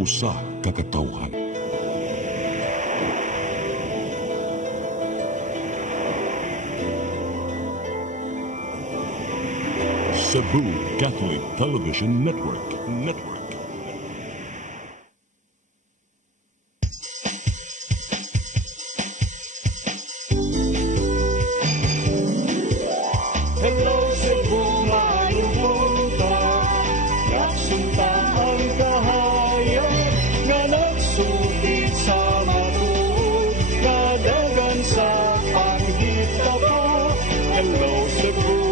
usa ka katawhan. Cebu Catholic Television Network. Hello Cebu, maayong buntag. Nagsunta ang kahayag nga nagsugid sa matuod, kadagan sa panghitabo. Hello Cebu,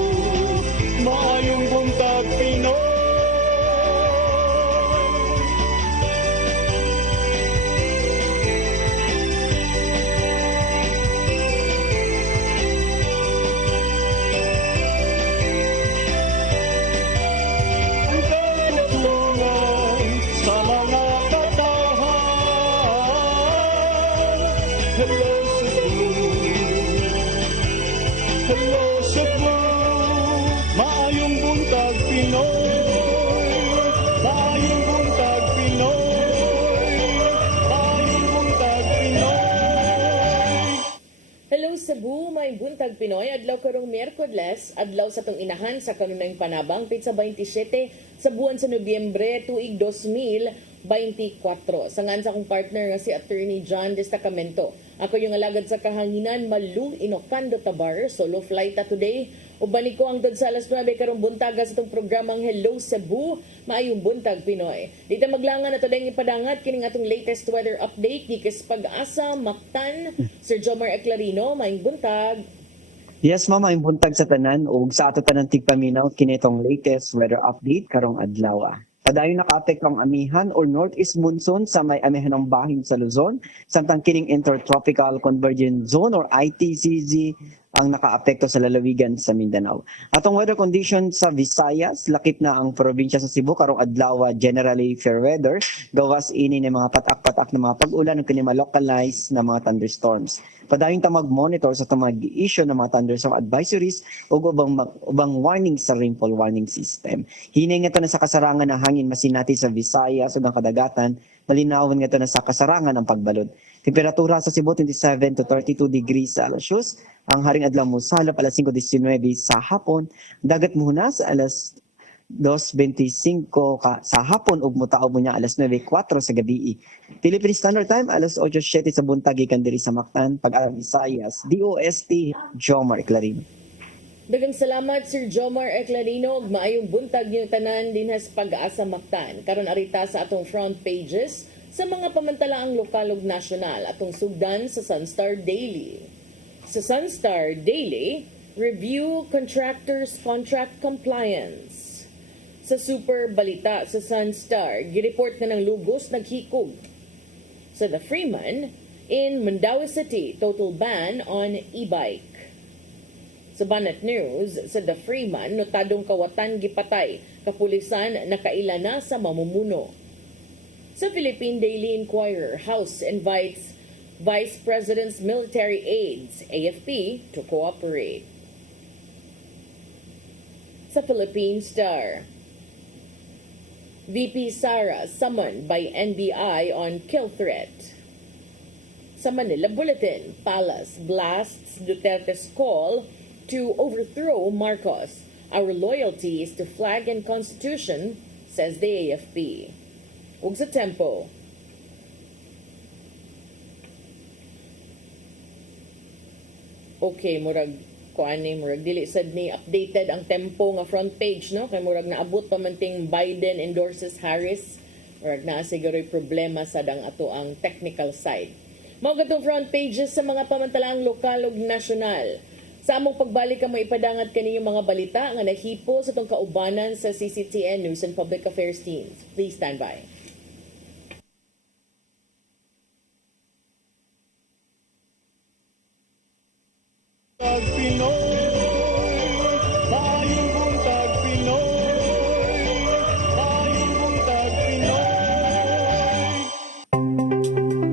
maayong buntag Pinoy. Ang katutulungan sa mga katawhan. Hello Cebu, hello Cebu, maayong buntag Pinoy, maayong buntag Pinoy, maayong buntag Pinoy. Hello Cebu, may buntag Pinoy, adlaw karong Miyerkules, adlaw sa tong inahan sa kanunayng panabang pitsa 27 sa buwan sa Nobyembre tuig 2024. Sangan sa akong partner nga si Attorney John Destacamento. Ako yung alagad sa kahanginan, Malu Inocando Tabar, solo flight ta today. Uban ko ang sa alas 9 karong buntaga sa itong programang Hello Cebu, maayong buntag Pinoy. Dito maglangan na todayng ipadangat kining atong latest weather update di kis Pag-asa, Mactan, Sir Jomar Eclarino, maayong buntag. Yes, ma'am, ang buntag sa tanan ug sa ato tanang tigpaminaw kinitong latest weather update karong adlaw. Padayon nakaapekto ang amihan or northeast monsoon sa may amihanong bahin sa Luzon, samtang kining intertropical convergence zone or ITCZ ang nakaapekto sa lalawigan sa Mindanao. Atong weather condition sa Visayas, lakip na ang probinsya sa Cebu karong adlaw generally fair weather, gawas ini ni mga patak-patak na mga pag-ulan ug kini localized na mga thunderstorms. Padayon ta mag-monitor sa mag-issue ng mga thunderstorm advisories ug ubang warnings sa rainfall warning system. Hinay nga na sa kasarangan ng hangin masinati sa Visayas ug ang kadagatan, malinawon nga na sa kasarangan ng pagbalod. Temperatura sa Cebu 27 to 32 degrees Celsius. Ang haring adlaw mo sa halap alas 5:19 sa hapon, dagat muhunas alas 2:25 sa hapon ug mutaog mo niya alas 9:04 sa gabi. Philippine Standard Time alas 8:07 sa buntag gikan diri sa Mactan, Pag-asa Visayas, DOST Jomar Eclarino. Daghang salamat Sir Jomar Eclarino ug maayong buntag niyo tanan dinha sa Pag-asa Mactan. Karon arita sa atong front pages sa mga pamantalaang lokal ug nasyonal atong sugdan sa Sunstar Daily. Sa Sunstar Daily, review contractors' contract compliance. Sa Super Balita sa Sunstar, gireport na ng lugos naghikog. Sa The Freeman, in Mandaue City, total ban on e-bike. Sa Banat News, sa The Freeman, notadong kawatan gipatay, kapulisan nakaila na sa mamumuno. Sa Philippine Daily Inquirer, House invites Vice President's military aides, AFP, to cooperate. Sa Philippine Star, VP Sara summoned by NBI on kill threat. Sa Manila Bulletin, Palace blasts Duterte's call to overthrow Marcos. Our loyalty is to flag and constitution, says the AFP. Ug sa Tempo, okay, murag dili sad ni updated ang Tempo nga front page, no? Kay murag naabot pa man ting Biden endorses Harris. Murag naa siguro problema sa dang ato ang technical side. Mao gatong front pages sa mga pamantalaang lokal ug nasyonal. Sa among pagbalik ang maipadangat kaninyong mga balita nga nahipo sa tong kaubanan sa CCTN News and Public Affairs teams. Please stand by. Buntag Pinoy, maayong buntag Pinoy, maayong buntag Pinoy.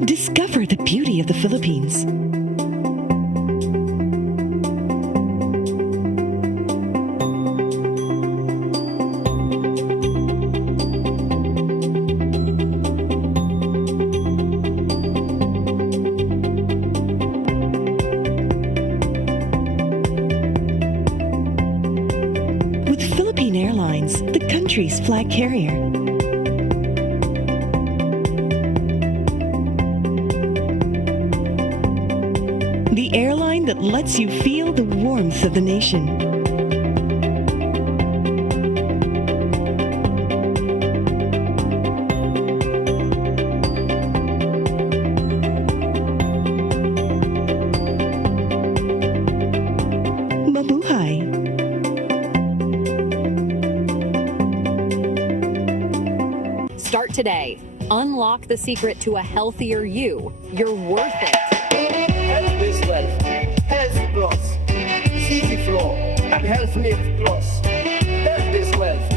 Discover the beauty of the Philippines. country's flag carrier. The airline that lets you feel the warmth of the nation. Mabuhay! Start today. Unlock the secret to a healthier you. You're worth it. Health Base Wealth, Health Plus, CC Flow, and Health Lift Plus. Health Base Wealth.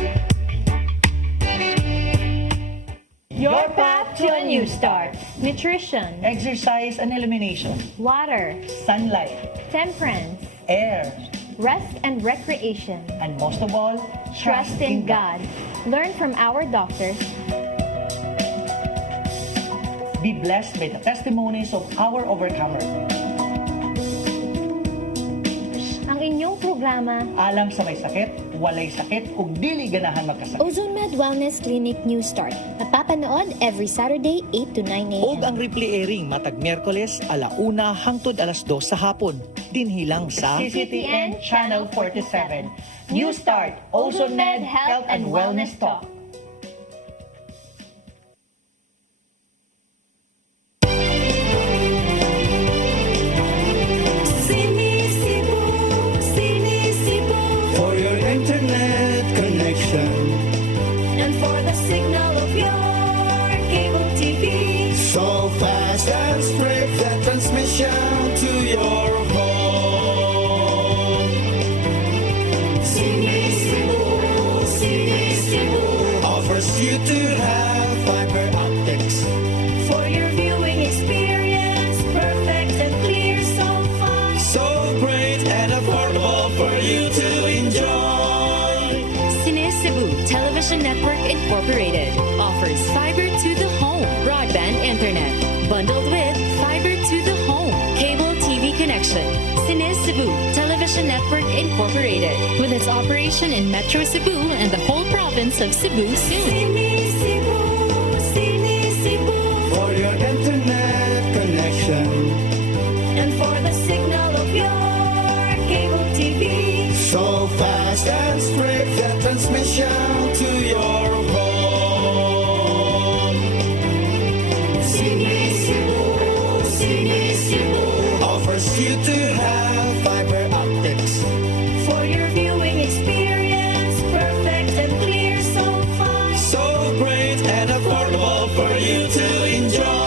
Your path to a new start. Nutrition, Exercise and elimination, water, sunlight, temperance, air, rest and recreation. and most of all, Trust in God. Learn from our doctors. Be blessed by the testimonies of our overcomer. Ang inyong programa, Alam sa may sakit, walay sakit, ug dili ganahan magkasakit. Ozone Med Wellness Clinic New Start. Napapanood every Saturday 8 to 9 a.m. Og ang replay airing matag Miyerkules 1:00 hangtod 2:00 sa hapon. Dinhilang sa CCTN Channel 47. New Start, Ozone Med Health and Wellness Talk. For your internet connection, And for the signal of your cable TV. so fast and straight that transmission to your home. Sini Cebu. Offers you to have fiber optics. For your viewing experience, perfect and clear so far. So great and affordable for you to enjoy. Cine Cebu Television Network Incorporated offers fiber to the home broadband internet bundled with fiber to the home cable TV connection. Cine Cebu Television Network Incorporated with its operation in Metro Cebu and the whole province of Cebu soon. Sini Cebu. For your internet connection, And for the signal of your cable TV. so fast and straight that transmission to your home. Sini Cebu. Offers you to have fiber optics. For your viewing experience, perfect and clear so far. So great and affordable for you to enjoy.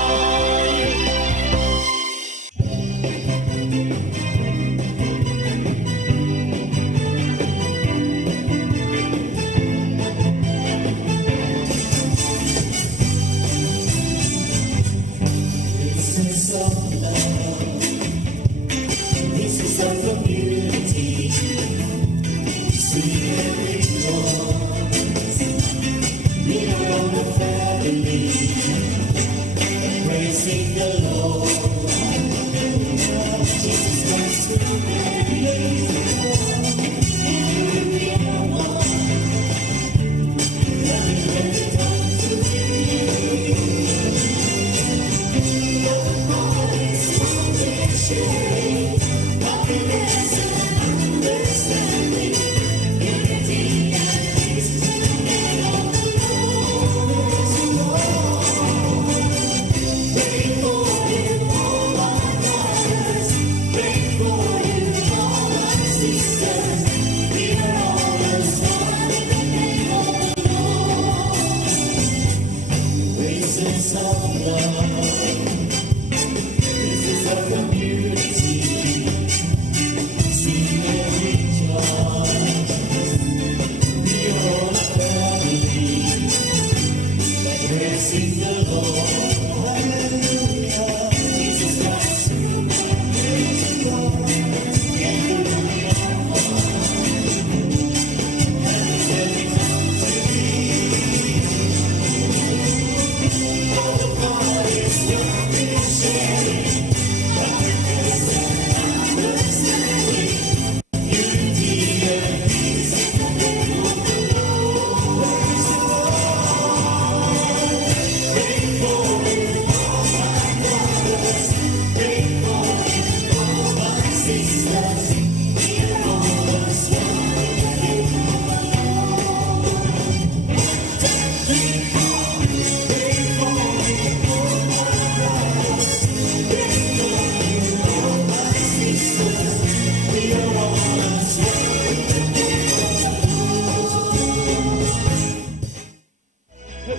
Hello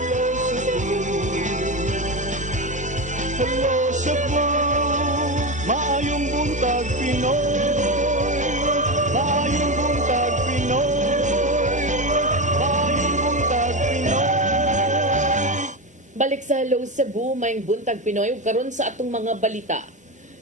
Cebu, maayong buntag Pinoy, maayong buntag Pinoy, maayong buntag Pinoy. Balik sa Hello Cebu, may buntag Pinoy karon sa atong mga balita.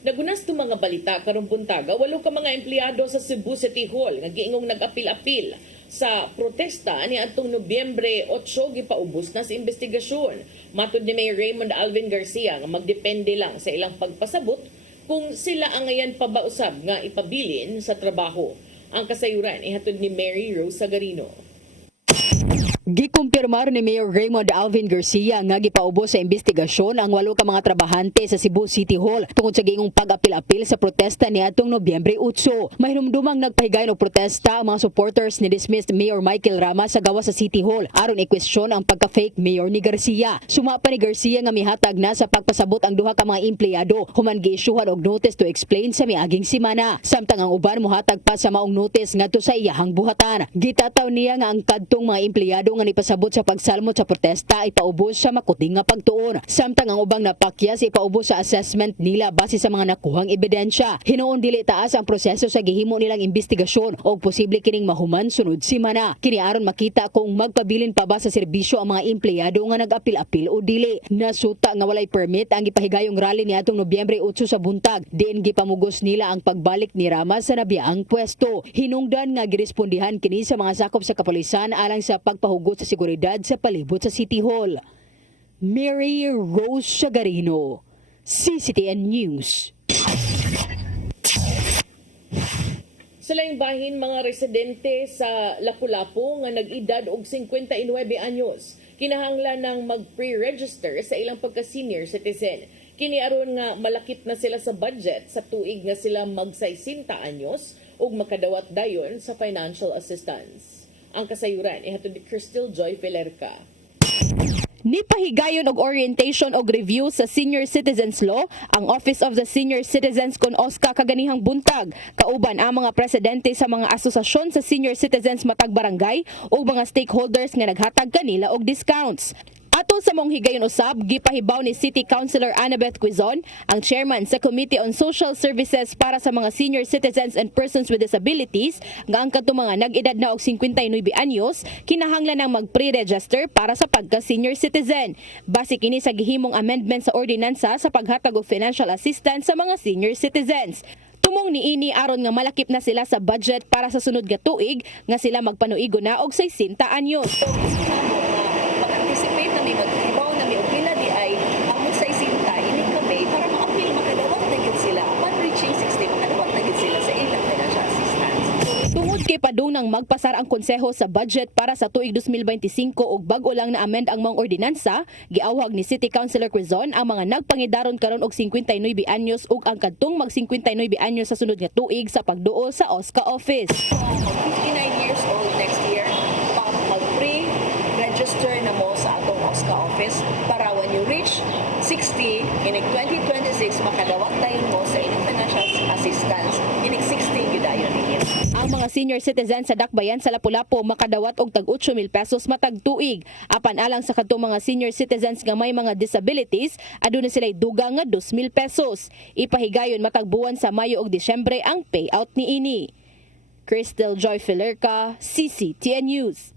Nagunas to mga balita karong buntaga, 8 ka mga empleyado sa Cebu City Hall nga giingong nag-apil-apil sa protesta ni atong Nobyembre 8 gipaubos na sa investigasyon. Matud ni Mayor Raymond Alvin Garcia nga magdepende lang sa ilang pagpasabot kung sila ang ngayon pabausab nga ipabilin sa trabaho. Ang kasayuran ihatod ni Mary Rose Sagarino. Gikumpirmar ni Mayor Raymond Alvin Garcia nga gipaubos sa investigasyon ang 8 ka mga trabahante sa Cebu City Hall tungod sa giingong pag-apil-apil sa protesta niadtong Nobyembre 8. Mahinumdumang nagpahigayon og protesta ang mga supporters ni dismissed Mayor Michael Rama sa gawas sa City Hall aron i-question ang pagka-fake mayor ni Garcia. Suma pa ni Garcia nga mihatag na sa pagpasabot ang 2 ka mga empleyado human gi-issuehan og notice to explain sa miaging semana. Samtang ang uban mohatag pa sa maong notice ngadto sa iyahang buhatan. Gitataw niya nga ang kadtong mga empleyado nga nipasabot sa pagsalmot sa protesta ay paubos sa makuting nga pagtuon. Samtang ang ubang napakyas ipaubos sa assessment nila base sa mga nakuhang ebidensya. Hinuon dili taas ang proseso sa gihimo nilang investigasyon o posible kining mahuman sunod semana. Kini aron makita kung magpabilin pa ba sa serbisyo ang mga empleyado nga nag-apil-apil o dili. Nasuta nga walay permit ang gipahigayong rally niadtong Nobyembre 8 sa buntag. Diin gipamugos nila ang pagbalik ni Rama sa nabiyaang pwesto. Hinungdan nga girespondihan kini sa mga sakop sa kapulisan alang sa pagpahugot sa seguridad sa palibot sa City Hall. Mary Rose Sagarino, CCTN News. Sa laing bahin, mga residente sa Lapu-Lapu nga nag-edad og 59 anyos kinahanglan ng mag-pre-register sa ilang pagka-senior citizen. Kini aron nga malakip na sila sa budget sa tuig nga sila mag-60 anyos ug makadawat dayon sa financial assistance. Ang kasayuran ihatod ni Crystal Joy Pelerca. Nipahigayon og orientation og review sa Senior Citizens Law ang Office of the Senior Citizens kon OSCA kaganihang buntag. Kauban ang mga presidente sa mga asosasyon sa senior citizens matag barangay o mga stakeholders nga naghatag kanila og discounts. Aton sa mong higayon usab, gipahibaw ni City Councilor Annabeth Quizon, ang chairman sa Committee on Social Services para sa mga senior citizens and persons with disabilities, nga ang katong mga nag-edad na og 59 anyos kinahanglan ng mag-pre-register para sa pagka-senior citizen. Base kini sa gihimong amendment sa ordinansa sa paghatag og financial assistance sa mga senior citizens. Tumong niini aron nga malakip na sila sa budget para sa sunod nga tuig nga sila magpanuigo na og 60 anyos. Mag-anticipate na may mag-ibaw na may upila di ay ang sa isinta, ini kami para ma-appeal, makadawat na yun sila. Upon reaching 60, makadawat na yun sila sa ilang financial assistance. Tungod kay padung nang magpasar ang konseho sa budget para sa tuig 2025 ug bag-o lang na amend ang mga ordinansa, giawhag ni City Councilor Quizon ang mga nagpangidaron karon og 59 anyos ug ang kadtong mag 59 anyos sa sunod nga tuig sa pagduol sa OSCA office. 59 years old next year, mag-pre-register na mo sa atong OSCA office para when you reach 60, inig 2026, makadawat dayon mo sa inyong financial assistance, inig 60 gidayon ninyo. Ang mga senior citizens sa Dakbayan sa Lapu-Lapu makadawat og tag 8,000 pesos matag tuig. Apan alang sa kadtong mga senior citizens nga may mga disabilities, aduna sila'y dugang nga 2,000 pesos. Ipahigayon matag buwan sa Mayo ug Disyembre ang payout niini. Crystal Joy Pelerca, CCTN News.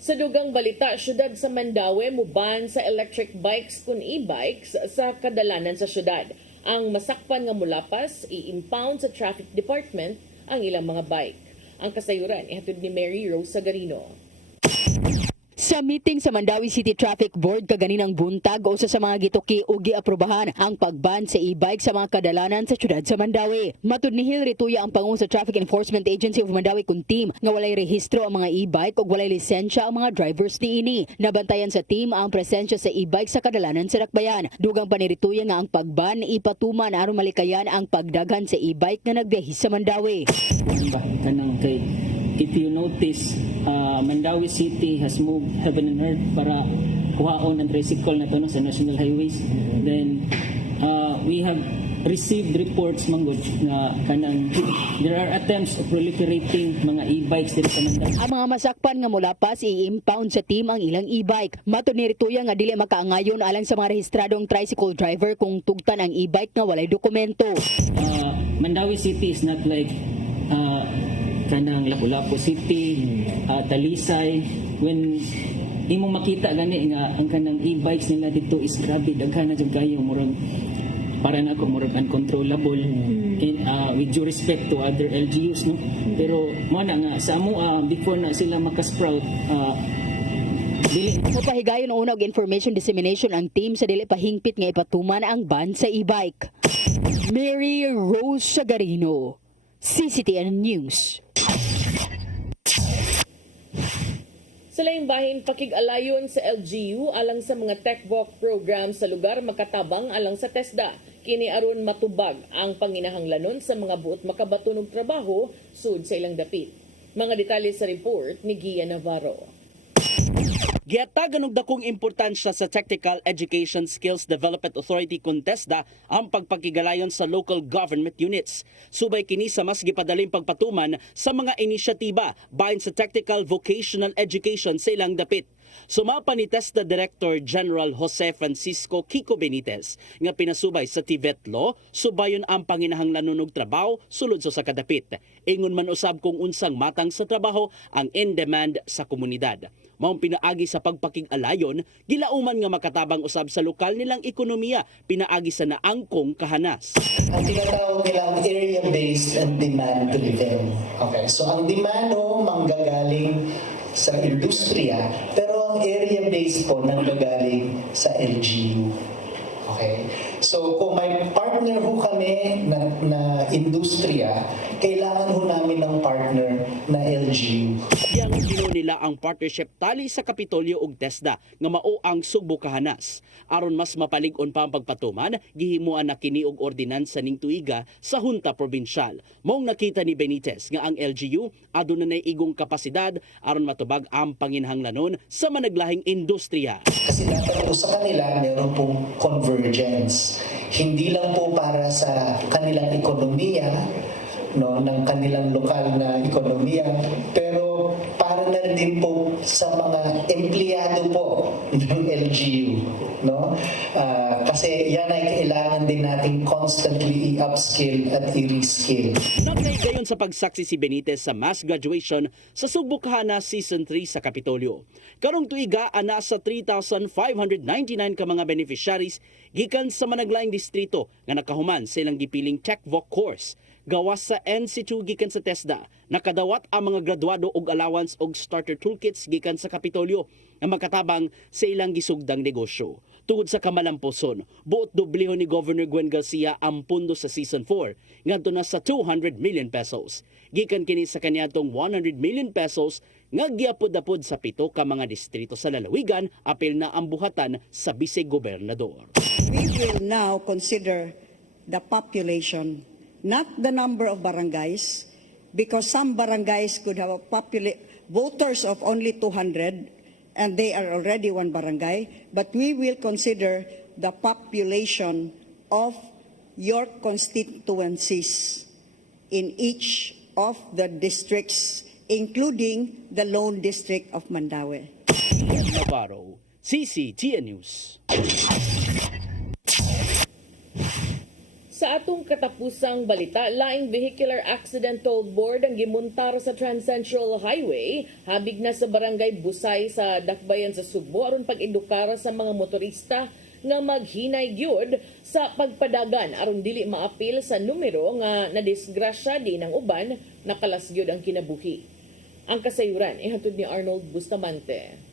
Sa dugang balita, syudad sa Mandaue muban sa electric bikes kun e-bikes sa kadalanan sa syudad. Ang masakpan nga mulapas, i-impound sa traffic department ang ilang mga bike. Ang kasayuran ihatod ni Mary Rose Sagarino. Sa meeting sa Mandaue City Traffic Board kaganinang buntag, usa sa mga gituki o giaprobahan ang pagban sa e-bike sa mga kadalanan sa syudad sa Mandaue. Matud ni Hilary Tuya, ang pangulo sa Traffic Enforcement Agency of Mandaue kun team, nga walay rehistro ang mga e-bike o walay lisensya ang mga drivers niini. Nabantayan sa team ang presensya sa e-bike sa kadalanan sa Dakbayan. Dugang pa ni Rituya nga ang pagban ipatuman aron malikayan ang pagdaghan sa e-bike nga nagbiyahe sa Mandaue. Kanang kay if you notice, Mandaue City has moved heaven and earth para kuhaon ang tricycle na to no, sa national highways. Then we have received reports manggod nga kanang there are attempts of proliferating mga e-bikes diri sa Mandawi. Ang mga masakpan nga mulapas i-impound sa team ang ilang e-bike. Matud ni Rituya nga dili makaangayon alang sa mga rehistradong tricycle driver kung tugtan ang e-bike nga walay dokumento. Mandawi City is not like kanang Lapu-Lapu City, Talisay. When imong makita gani nga ang kanang e-bikes nila dito is grabe daghan na jud kayo murag para na ako murag uncontrollable with due respect to other LGUs, no? Pero mo na nga sa amo before na sila makasprout dili Mapahigayon ang unang information dissemination ang team sa dili pahingpit nga ipatuman ang ban sa e-bike. Mary Rose Sagarino, CCTN News. Sa laing bahin, pakig-alayon sa LGU alang sa mga tech walk program sa lugar makatabang alang sa TESDA. Kini aron matubag ang panginahanglanon sa mga buot makabatunog trabaho sud sa ilang dapit. Mga detalye sa report ni Gia Navarro. Giatagan og dakong importansya sa Technical Education Skills Development Authority kung TESDA ang pagpakigalayon sa local government units. Subay kini sa mas gipadaling pagpatuman sa mga inisyatiba bahin sa technical vocational education sa ilang dapit. Sumapa ni TESDA Director General Jose Francisco Kiko Benitez nga pinasubay sa TVET Law, subayon ang panginahanglanon og trabaho sulod sa kadapit. Ingon man usab kung unsang matang sa trabaho ang in-demand sa komunidad. Maong pinaagi sa pagpakig-alayon, gilauman nga makatabang usab sa lokal nilang ekonomiya, pinaagi sa naangkong kahanas. Ang tinatawag nilang area-based and demand-driven. Okay, so ang demand manggagaling sa industriya, pero ang area-based po nanggagaling sa LGU. Okay? So kung may partner ho kami na industriya, kailangan ho namin ng partner na LGU. Yang gino nila ang partnership tali sa Kapitolyo ug TESDA nga mao ang Sugbo kahanas. Aron mas mapalig-on pa ang pagpatuman, gihimuan na kini og ordinansa ning tuiga sa Hunta Provincial. Maong nakita ni Benitez nga ang LGU aduna nay igong kapasidad aron matubag ang panginahanglanon sa managlahing industriya. Kasi dapat po sa kanila meron pong convergence. Hindi lang po para sa kanilang ekonomiya, no, ng kanilang lokal na ekonomiya, pero para na din po sa mga empleyado po ng LGU, no? Kasi yan ay kailangan din nating constantly i-upskill at i-reskill. Nagnay gayon sa pagsaksi si Benitez sa mass graduation sa Sugbo Kahanas Season 3 sa Kapitolyo. Karong tuiga ana sa 3,599 ka mga beneficiaries gikan sa managlaing distrito nga nakahuman sa ilang gipiling TechVoc course. Gawas sa NC2 gikan sa TESDA, nakadawat ang mga graduado og allowance og starter toolkits gikan sa Kapitolyo nga makatabang sa ilang gisugdang negosyo. Tungod sa kamalamposon, buot doblehon ni Governor Gwen Garcia ang pundo sa Season 4 ngadto na sa 200 million pesos. Gikan kini sa kaniadtong 100 million pesos nga giapod-apod sa 7 ka mga distrito sa lalawigan, apil na ang buhatan sa Vice-Gobernador. We will now consider the population, not the number of barangays, because some barangays could have a voters of only 200 and they are already one barangay, but we will consider the population of your constituencies in each of the districts, including the lone district of Mandaue. Navarro, CCTN News. Sa atong katapusang balita, laing Vehicular Accident Toll Board ang gimuntar sa Trans-Central Highway, habig na sa barangay Busay sa Dakbayan sa Sugbo aron pag-edukar sa mga motorista nga maghinay gyud sa pagpadagan aron dili maapil sa numero nga nadisgrasya din ang uban nakalas gyud ang kinabuhi. Ang kasayuran ihatod ni Arnold Bustamante.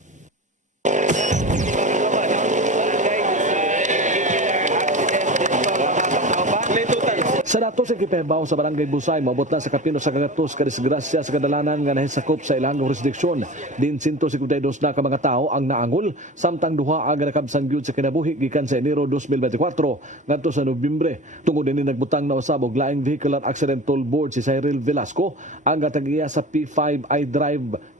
Sa datos sa kipahibaw sa Barangay Busay, maabot na sa kapino sa kagatos kadisgrasya sa kadalanan nga nahisakop sa ilang jurisdiksyon. Din 152 na ka mga tao ang naangol, samtang duha ang nakabsang gyud sa kinabuhi gikan sa Enero 2024 ngadto sa Nobyembre. Tungod din nagbutang na usab og laing Vehicular Accident Toll Board si Cyril Velasco ang gatagiya sa P5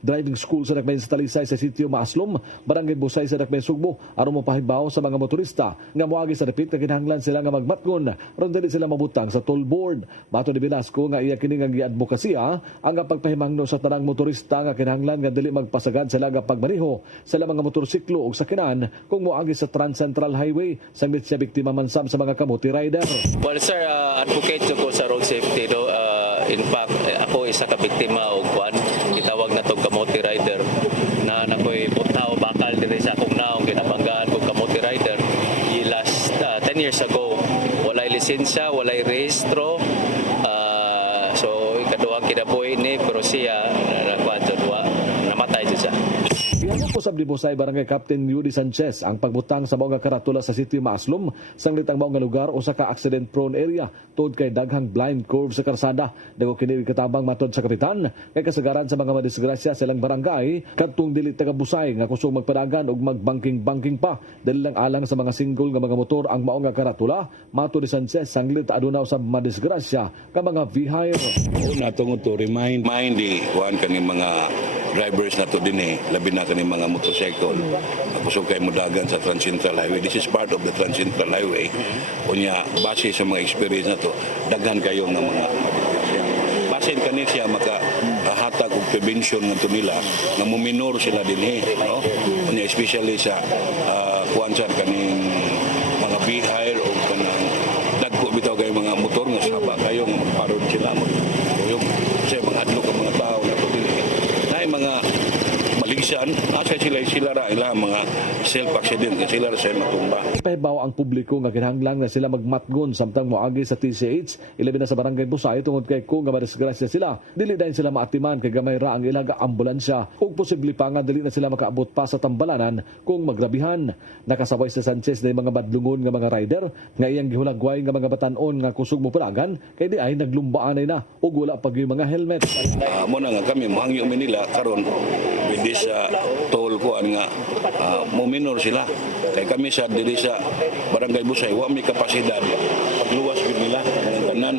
Driving School sa Dakbayan sa Talisay sa sitio Maaslom, Barangay Busay sa Dakbayan Sugbo aron mapahibaw sa mga motorista nga moagi sa dapit nga kinahanglan sila nga magmatngon ron dili sila mabutang sa toll board. Bato ni Velasco nga iya kini nga giadbokasya ang pagpahimangno sa tanang motorista nga kinahanglan nga dili magpasagad sila nga pagmaneho sa mga motorsiklo o sakinan kung moagi sa Trans Central Highway sanglit siya biktima man sa mga kamote rider. Well sir, advocate ko sa road safety do. In fact, ako isa ka biktima og kuan gitawag na tong kamote rider na nakoy butaw bakal diri sa akong naong ginabanggaan kog kamote rider. Last 10 years ago, walay lisensya, walay rehistro. So ikaduhang kinabuhi ni pero siya nakuan jud namatay jud siya. Iano po sa Busay Barangay Captain Yudi Sanchez ang pagbutang sa mga karatula sa City Maaslom sanglit ang mga lugar o sa ka-accident prone area tungod kay daghang blind curve sa karsada. Dago kini katabang matod sa kapitan kay kasagaran sa mga madisgrasya sa ilang barangay kadtong dili taga Busay nga kusog magpadagan og magbanking-banking pa dali lang alang sa mga single nga mga motor ang mao nga karatula. Matod ni Sanchez sanglit aduna usab madisgrasya ka mga vehicle. Una tungod to remind di kuan kani mga drivers na to dinhi labi na kani mga motorcycle kusog kay modagan sa Trans Central Highway. This is part of the Trans Central Highway. Unya base sa mga experience na to daghan kayo ng mga basin kani siya makahatag og prevention ngadto nila nga muminor sila dinhi no. Unya especially sa kuan sa kaning mga vehicle o kanang dagko bitaw kay mga motor nga saba kayo nga magparod sila mo yung sa mga adlok ang mga tao na to dinhi mga maligsan, asa sila ra ilang mga self-accident nga sila ra sa matumba. Pahibaw ang publiko nga kinahanglan nga sila magmatgon samtang moagi sa TCH, ilabi na sa Barangay Busay tungod kay kung nga madisgrasya sila, dili dayon sila maatiman kay gamay ra ang ilaga ambulansya ug posible pa nga dili na sila makaabot pa sa tambalanan kung magrabihan. Nakasabay sa Sanchez na mga badlungon nga mga rider nga iyang gihulagway nga mga batan-on nga kusog mo palagan kay di ay naglumbaan na ug wala pag yung mga helmet. Mo na nga kami mohangyo nila karon with this toll kuan nga mo minor sila kay kami sa diri sa Barangay Busay wa may kapasidad pagluwas gid nila tanan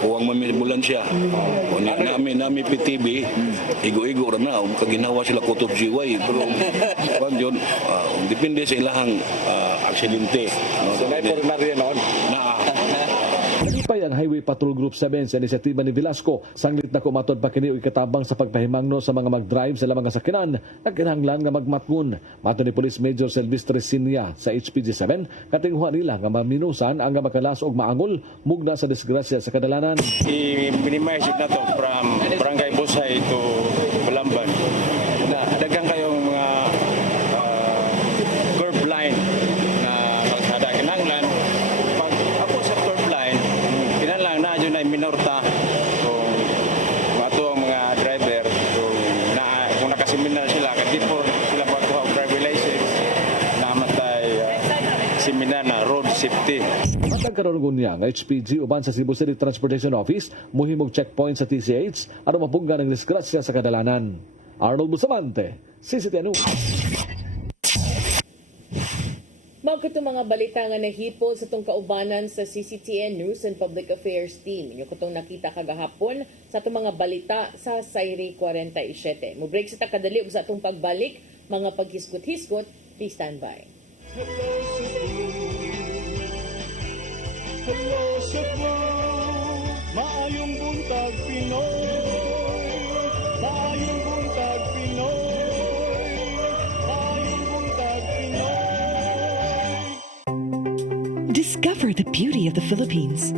kuwang ambulansya unya nami PTB igo-igo ra na kaginawa sila kutob GY pero kuan yon depende sa ilahang aksidente so na Nalipay ang Highway Patrol Group 7 sa inisyatiba ni Velasco. Sanglit na kumatod pa kini ikatabang sa pagpahimangno sa mga mag-drive sa mga sakinan na kinahanglan nga magmatngon. Mato ni Police Major Silvestre Sinya sa HPG7, katinghuan nila nga maminusan ang makalas og maangol mugna sa disgrasya sa kadalanan. I-minimize na to from Barangay Busay to Balamban. Na dagang kayong mga curb line na kalsada kinahanglan. Pag ako sa curb line, kinahanglan na dyan ay minorta kung ato ang mga driver kung nakaseminar sila kasi po sila pagkuha ang driver license namatay seminar na road safety. Matagkaroon niya ng HPG uban sa Cebu City Transportation Office muhimog checkpoint sa TCH aron mapunggan ang disgrasya sa kadalanan. Arnold Bustamante, CCTV News. Magkito mga balita nga nahipol sa itong kaubanan sa CCTN News and Public Affairs Team. Inyo kutong nakita kagahapon sa itong mga balita sa Sayri 47. Mo-break sa takadali o sa itong pagbalik, mga paghiskot-hiskot, please stand by. Hello Cebu, maayong buntag Pinoy, maayong buntag Pinoy, maayong buntag Pinoy. Discover the beauty of the Philippines.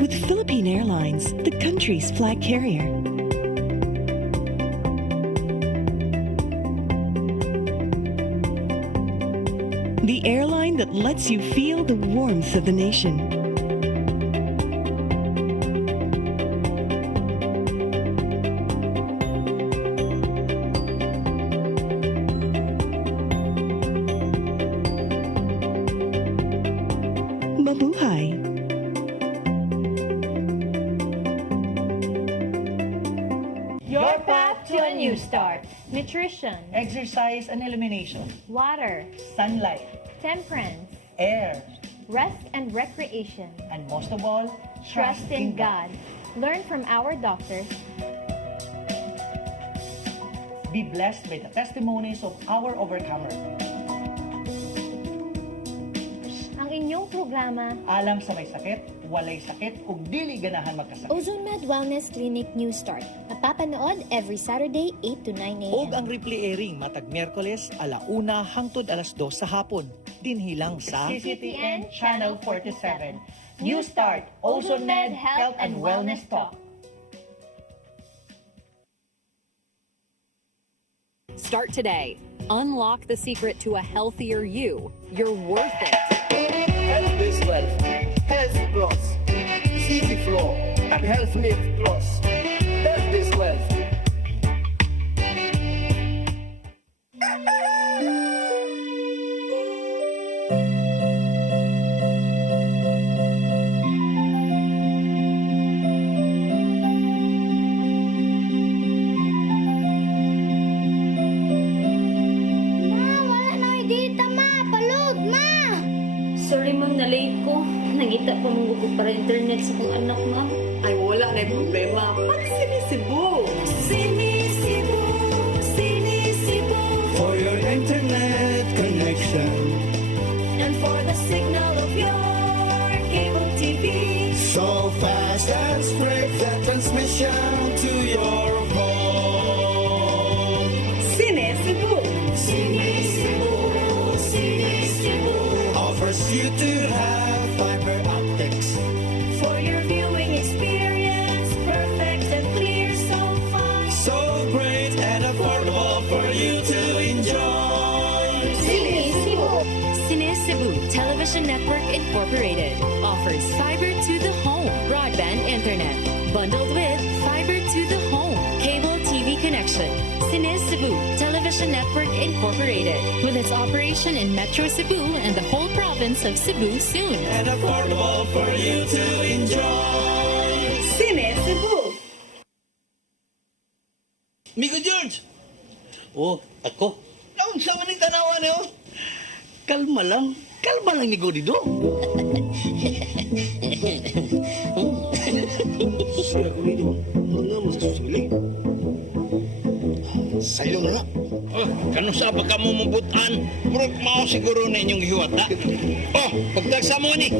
With Philippine Airlines, the country's flag carrier. The airline that lets you feel the warmth of the nation. Mabuhay. Your path to a new start. Nutrition, Exercise and elimination. water, Sunlight. temperance, Air. rest and recreation. And most of all, Trust in God. Learn from our doctors. Be blessed by the testimonies of our overcomers. Ang inyong programa, Alam sa may sakit, walay sakit, ug dili ganahan magkasakit. Ozone Med Wellness Clinic New Start. Napapanood every Saturday 8 to 9 a.m. Og ang replay airing matag Miyerkules 1:00 hangtod 2:00 sa hapon. Dinhilang sa CCTN Channel 47. New Start, Ozone Med Health and Wellness Talk. Start today. Unlock the secret to a healthier you. You're worth it. Health is wealth. Health Plus. Easy Flow and Health Lift Plus. Health is wealth. Wala na dita ma, palud ma. Sorry ma'am, na-late ko. Nangita pa mong gugod para internet sa kong anak ma'am. Ay wala na yung problema. Pag-sinisibo. Sinisibo, sinisibo. For your internet connection. And for the signal of your cable TV. So fast and straight the transmission to your home. Sinisibo. Sinisibo, sinisibo. Offers you to have fiber optics. For your viewing experience, perfect and clear so far. So great and affordable for you to enjoy. Sinisibo. Cine Cebu Television Network Incorporated offers fiber to the home broadband internet bundled with fiber to the home cable TV connection. Cine Cebu Television Network Incorporated with its operation in Metro Cebu and the whole province of Cebu soon. And affordable for you to enjoy. Sinisibo. Migo George! Oh, ako? Naon sa maning tanawa niyo? Kalma lang ni Godido. Siya Godido, mga mo sa susili. Sa'yo na lang. Oh, kano sa ba ka mo mabutan? Murag mao siguro na inyong hiwata. Oh, pagdagsa mo ni.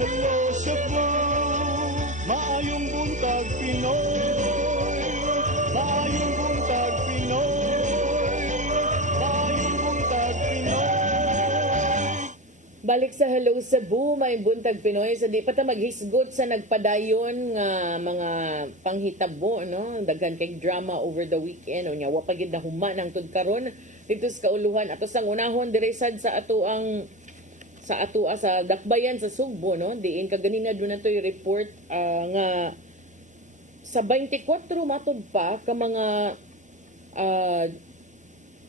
Hello Cebu, maayong buntag Pinoy. Maayong buntag Pinoy. Maayong buntag Pinoy. Balik sa Hello Cebu, may buntag Pinoy. So di pa ta maghisgot sa nagpadayon nga mga panghitabo, no? Daghan kay drama over the weekend. O nya, wa pa gid na human ang tud karon dito sa kauluhan. Ato sang unahon dire sad sa ato ang sa dakbayan sa Sugbo, no? Diin kaganina doon na to yung report nga sa 24 matod pa ka mga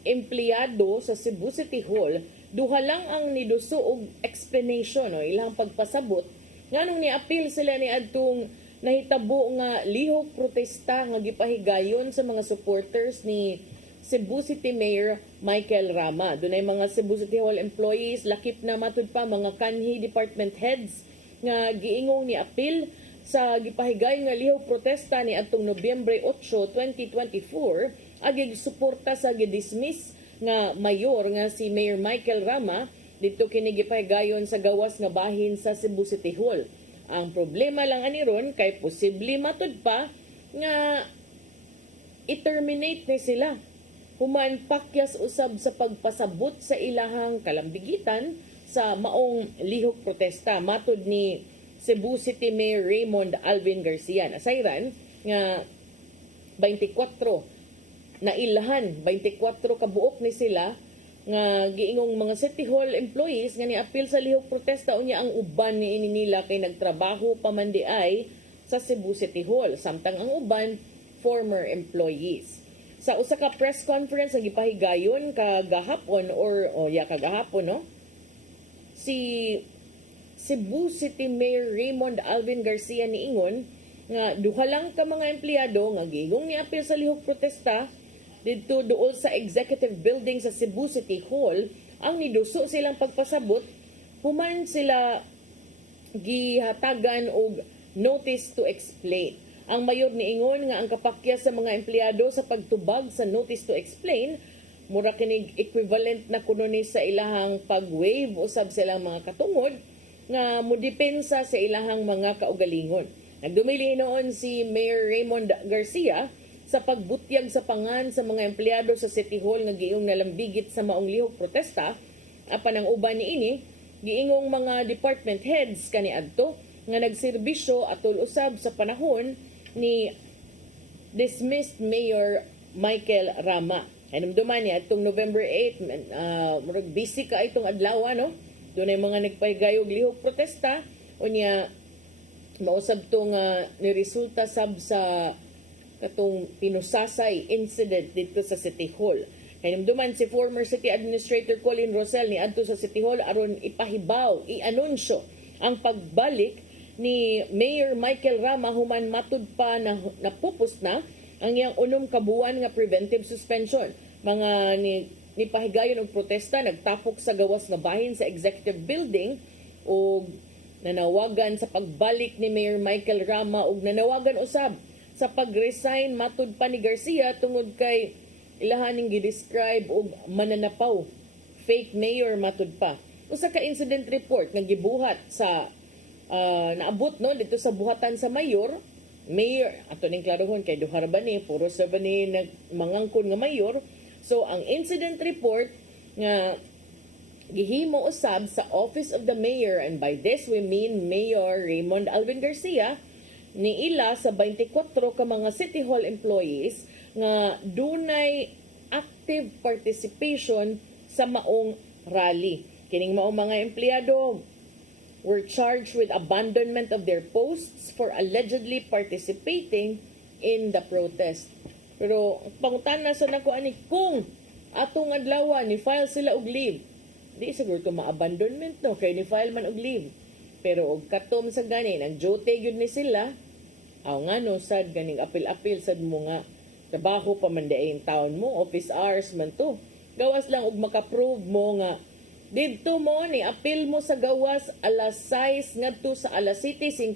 empleyado sa Cebu City Hall, duha lang ang niduso og explanation, no? Ilang pagpasabot nganong ni-appeal sila ni adtong nahitabo nga lihok protesta nga gipahigayon sa mga supporters ni Cebu City Mayor Michael Rama. Doon ay mga Cebu City Hall employees, lakip na matud pa mga kanhi department heads nga giingong ni appeal sa gipahigay nga lihok protesta ni atong Nobyembre 8, 2024 agig suporta sa gidismiss nga mayor nga si Mayor Michael Rama dito kini gipahigayon sa gawas nga bahin sa Cebu City Hall. Ang problema lang ani ron kay posible matud pa nga i-terminate ni sila. Human pakyas usab sa pagpasabot sa ilahang kalambigitan sa maong lihok protesta matud ni Cebu City Mayor Raymond Alvin Garcia. Nasayran nga 24 na ilahan, 24 kabuok ni sila nga giingong mga City Hall employees nga ni-appeal sa lihok protesta unya ang uban ni nila kay nagtrabaho pa man di ay sa Cebu City Hall samtang ang uban former employees. Sa usa ka press conference nga gipahigayon kagahapon kagahapon no, si Cebu City Mayor Raymond Alvin Garcia niingon nga duha lang ka mga empleyado nga giingong ni-appeal sa lihok protesta dito duol sa executive building sa Cebu City Hall ang niduso silang pagpasabot human sila gihatagan og notice to explain. Ang mayor niingon nga ang kapakyas sa mga empleyado sa pagtubag sa notice to explain mura kinig equivalent na kuno ni sa ilahang pag-waive usab silang mga katungod nga modepensa sa ilahang mga kaugalingon. Nagdumili noon si Mayor Raymond Garcia sa pagbutyag sa pangan sa mga empleyado sa City Hall nga giingong nalambigit sa maong lihok protesta. Apan ang uban niini giingong mga department heads kaniadto nga nagserbisyo atol usab sa panahon ni dismissed Mayor Michael Rama. Hinumduman niya atong November 8, murag busy ka itong adlaw no. Doon ay mga nagpahigayog lihok protesta unya mausab tong niresulta sab sa katong pinusasay incident dito sa City Hall. Hinumduman si former City Administrator Colin Rosel ni adto sa City Hall aron ipahibaw, i-anunsyo ang pagbalik ni Mayor Michael Rama human matud pa na napupos na ang iyang unom kabuan nga preventive suspension. Mga ni pahigayon og protesta nagtapok sa gawas nga bahin sa executive building o nanawagan sa pagbalik ni Mayor Michael Rama ug nanawagan usab sa pag-resign matud pa ni Garcia tungod kay ilahaning gi-describe og mananapaw, fake mayor matud pa. Usa ka incident report nga gibuhat sa naabot no dito sa buhatan sa mayor ato ning klarohon kay duha ba ni puro sa ba ni mangangkon nga mayor. So ang incident report nga gihimo usab sa Office of the Mayor, and by this we mean Mayor Raymond Alvin Garcia, niila sa 24 ka mga City Hall employees nga dunay active participation sa maong rally. Kining maong mga empleyado were charged with abandonment of their posts for allegedly participating in the protest. Pero pangutana sa nako ani kung atong adlaw ni file sila og leave, di siguro to ma-abandonment no kay ni file man og leave. Pero og katom sa gani nang jote gyud ni sila, aw ngano sad ganing apil-apil sad mo nga trabaho pa man dayon taon mo, office hours man to. Gawas lang og maka-prove mo nga didto mo ni apil mo sa gawas alas 6 ngadto sa alas 7:58.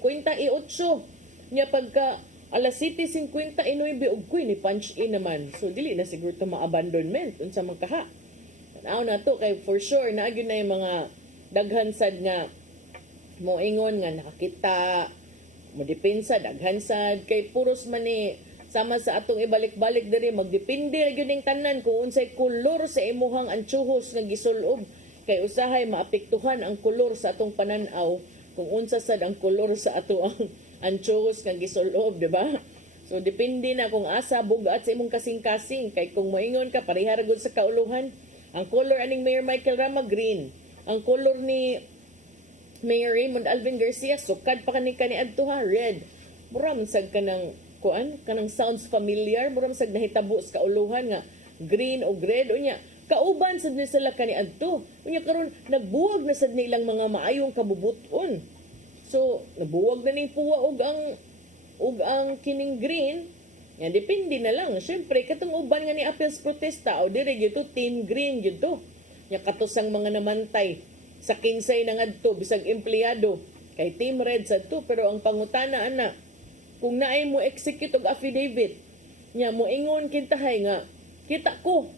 Nya pagka alas 7:59 og kuy ni punch in naman. So dili na siguro to ma-abandonment unsa man kaha. Tanaw na to kay for sure na gyud na yung mga daghan sad nga moingon nga nakakita mo depensa daghan sad kay puros man ni sama sa atong ibalik-balik diri magdepende gyud ning tanan kung unsay kolor sa imuhang antsuhos nga gisulob. Kay usahay maapektuhan ang kolor sa atong pananaw kung unsa sad ang kolor sa ato ang antsuhos nga gisulob, di ba? So depende na kung asa bugat sa imong kasing-kasing kay kung moingon ka pareha ra gud sa kauluhan. Ang color aning Mayor Michael Rama green, ang color ni Mayor Raymond Alvin Garcia sukad pa kani adto ha red. Muram sad kanang kuan kanang sounds familiar, muram sad nahitabo sa kauluhan nga green o red unya. Kauban sad ni sila kaniadto. Unya karon nagbuwag na sad nilang mga maayong kabubuton. So nabuwag na ning puwa og ang kining green. Yan depende na lang. Syempre katong uban nga ni appeals protesta o dire gyud to team green gyud to. Nya katos ang mga namantay sa kinsay na ngadto bisag empleyado kay Team Red sad to, pero ang pangutana ana, kung naay mo execute og affidavit, nya mo ingon kintahay nga kita ko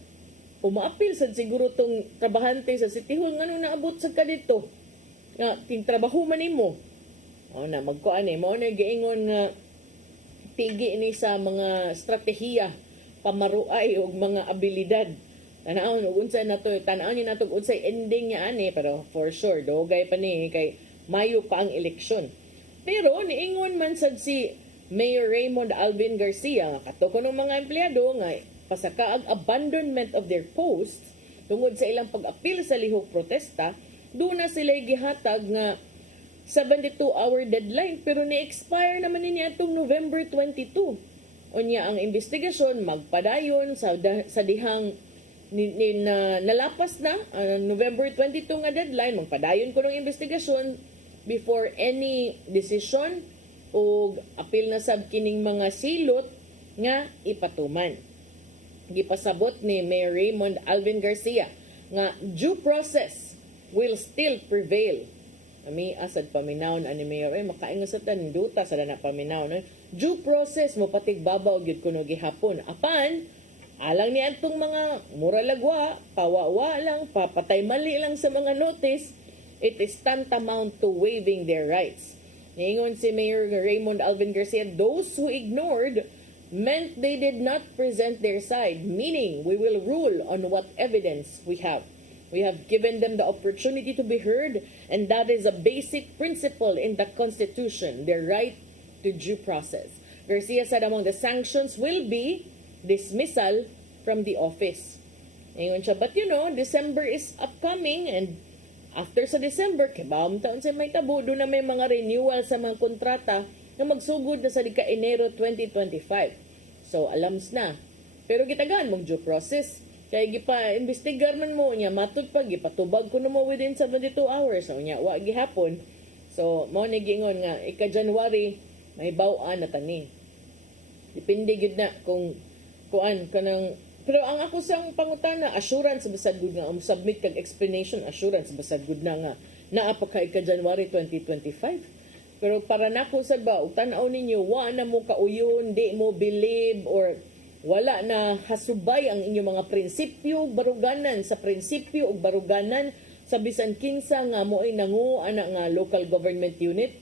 umaapil sad siguro tong trabahante sa City Hall ngano naabot sa kadito nga tintrabaho man nimo. Na magkuan mo na giingon nga tigi ni sa mga estratehiya pamaruay og mga abilidad. Tanawon ug unsay nato, tanawon ni nato unsay ending niya ani, pero for sure dogay pa ni kay Mayo pa ang eleksyon. Pero niingon man sad si Mayor Raymond Alvin Garcia nga kato kuno mga empleyado nga pasakaag abandonment of their posts tungod sa ilang pag-apil sa lihok protesta, doon na sila gihatag nga 72-hour deadline, pero ni-expire naman niya itong November 22. Unya ang investigasyon magpadayon sa dihang nalapas na November 22 nga deadline, magpadayon ko ng investigasyon before any decision o apil na sab kining mga silot nga ipatuman. Gipasabot ni Mayor Raymond Alvin Garcia nga due process will still prevail. Ami asad paminaw ani Mayor makaingon sa tanduta sa na paminaw no. Due process mo patig babaw gyud kuno gihapon. Apan alang ni adtong mga mura lagwa, pawawa lang, papatay mali lang sa mga notice, it is tantamount to waiving their rights. Ningon si Mayor Raymond Alvin Garcia, those who ignored meant they did not present their side, meaning we will rule on what evidence we have. We have given them the opportunity to be heard, and that is a basic principle in the Constitution, their right to due process. Garcia said among the sanctions will be dismissal from the office. Ngayon siya, but December is upcoming, and after sa December, kibawang taon sa may tabo, doon na may mga renewal sa mga kontrata na magsugod na sa Enero 2025. So, alams na. Pero gitagaan mong due process. Kaya gipa-investigar man mo niya, matod pa, gipatubag ko na mo within 72 hours. So, niya, wa gihapon. So, mo nagingon nga, ika-January, may bawaan na tani. Depende gid na kung kuan kanang, pero ang ako sang pangutana, assurance basad gud nga submit kag explanation, assurance basad gud na nga naa pa kay January 2025. Pero para nako sad ba tan-aw ninyo wa na mo kauyon, di mo believe or wala na hasubay ang inyong mga prinsipyo, baruganan sa prinsipyo ug baruganan sa bisan kinsa nga mo'y nangu ana nga local government unit.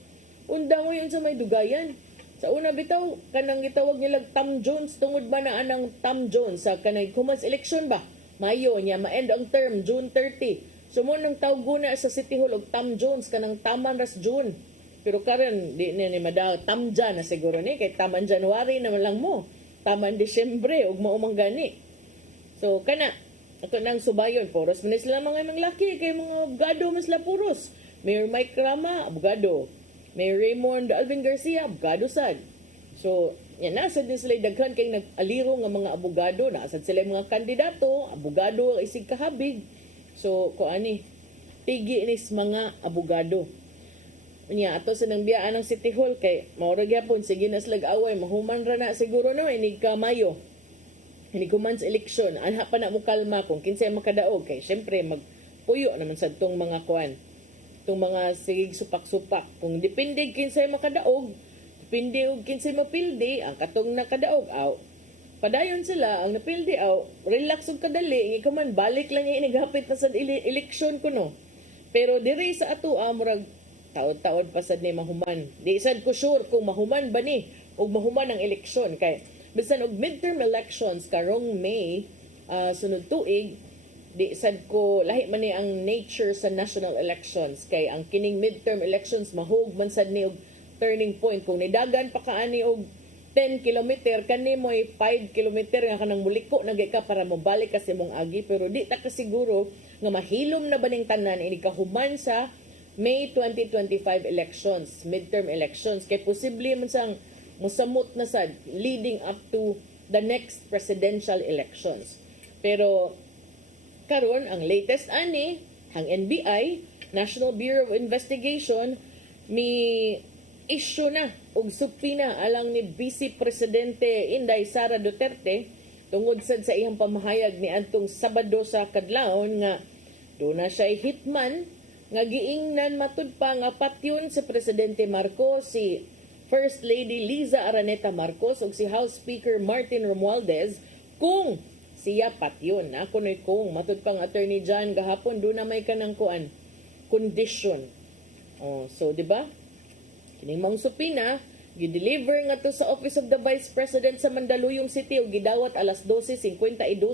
Undang yun sa may dugayan. Sa una bitaw, kanang gitawag nilang Tom Jones, tungod ba na anang Tom Jones sa kanang humans election ba? Mayo niya, ma-end ang term, June 30. Sumunong tawgo na sa City Hall og Tom Jones, kanang taman ras June. Pero karon di ni madaw tamja na siguro ni, kay taman January naman lang mo. Taman Disyembre, ug maumang gani. So, kana, ato nang subayon, poros man sila mga laki, kay mga abogado mas la puros. Mayor Mike Rama, abogado. Mayor Raymond Alvin Garcia, abogado sad. So, yan nasad din sila daghan kay nag-aliro nga mga abogado, nasad sila mga kandidato, abogado isig kahabig. So, kuani, tigi nis mga abogado. Nya ato sa nang biyaan ng City Hall kay maura gyapon sige na slag away, mahuman ra na siguro no inig ka Mayo. Inig humans election, anha pa na mo kalma kung kinsay makadaog kay syempre magpuyo naman sa tong mga kuan. Itong mga sigig supak-supak. Kung depende kinsay makadaog, depende og kinsay mapildi, ang katong nakadaog, padayon sila, ang napildi, relax og kadali, nga man, balik lang yung inaghapit na sa eleksyon ko, no. Pero diri sa ato, murag, taod-taod pa sad ni mahuman. Di sad ko sure kung mahuman ba ni, o mahuman ang eleksyon. Kay, bisan og midterm elections, karong May, sunod tuig, di sad ko lahi man ni ang nature sa national elections kay ang kining midterm elections mahug man sad ni og turning point kung nidagan pa kaani og 10 kilometer kani mo 5 kilometer nga kanang muliko na ka para mobalik kasi mong agi pero di ta kasiguro nga mahilom na baning tanan ini kahuman sa May 2025 elections, midterm elections kay posible man sang mosamot na sad leading up to the next presidential elections. Pero karon ang latest ani ang NBI, National Bureau of Investigation, mi issue na og subpoena alang ni Vice Presidente Inday Sara Duterte tungod sad sa iyang pamahayag ni adtong Sabado sa kadlawon nga do na siya hitman nga giingnan matud pa nga patyon si Presidente Marcos, si First Lady Liza Araneta Marcos ug si House Speaker Martin Romualdez kung siya patyon. Kunoy kung matud pang Attorney John gahapon do na may kanang kuan condition. So di ba? Kining mga supina gi-deliver nga to sa Office of the Vice President sa Mandaluyong City ug gidawat alas 12:52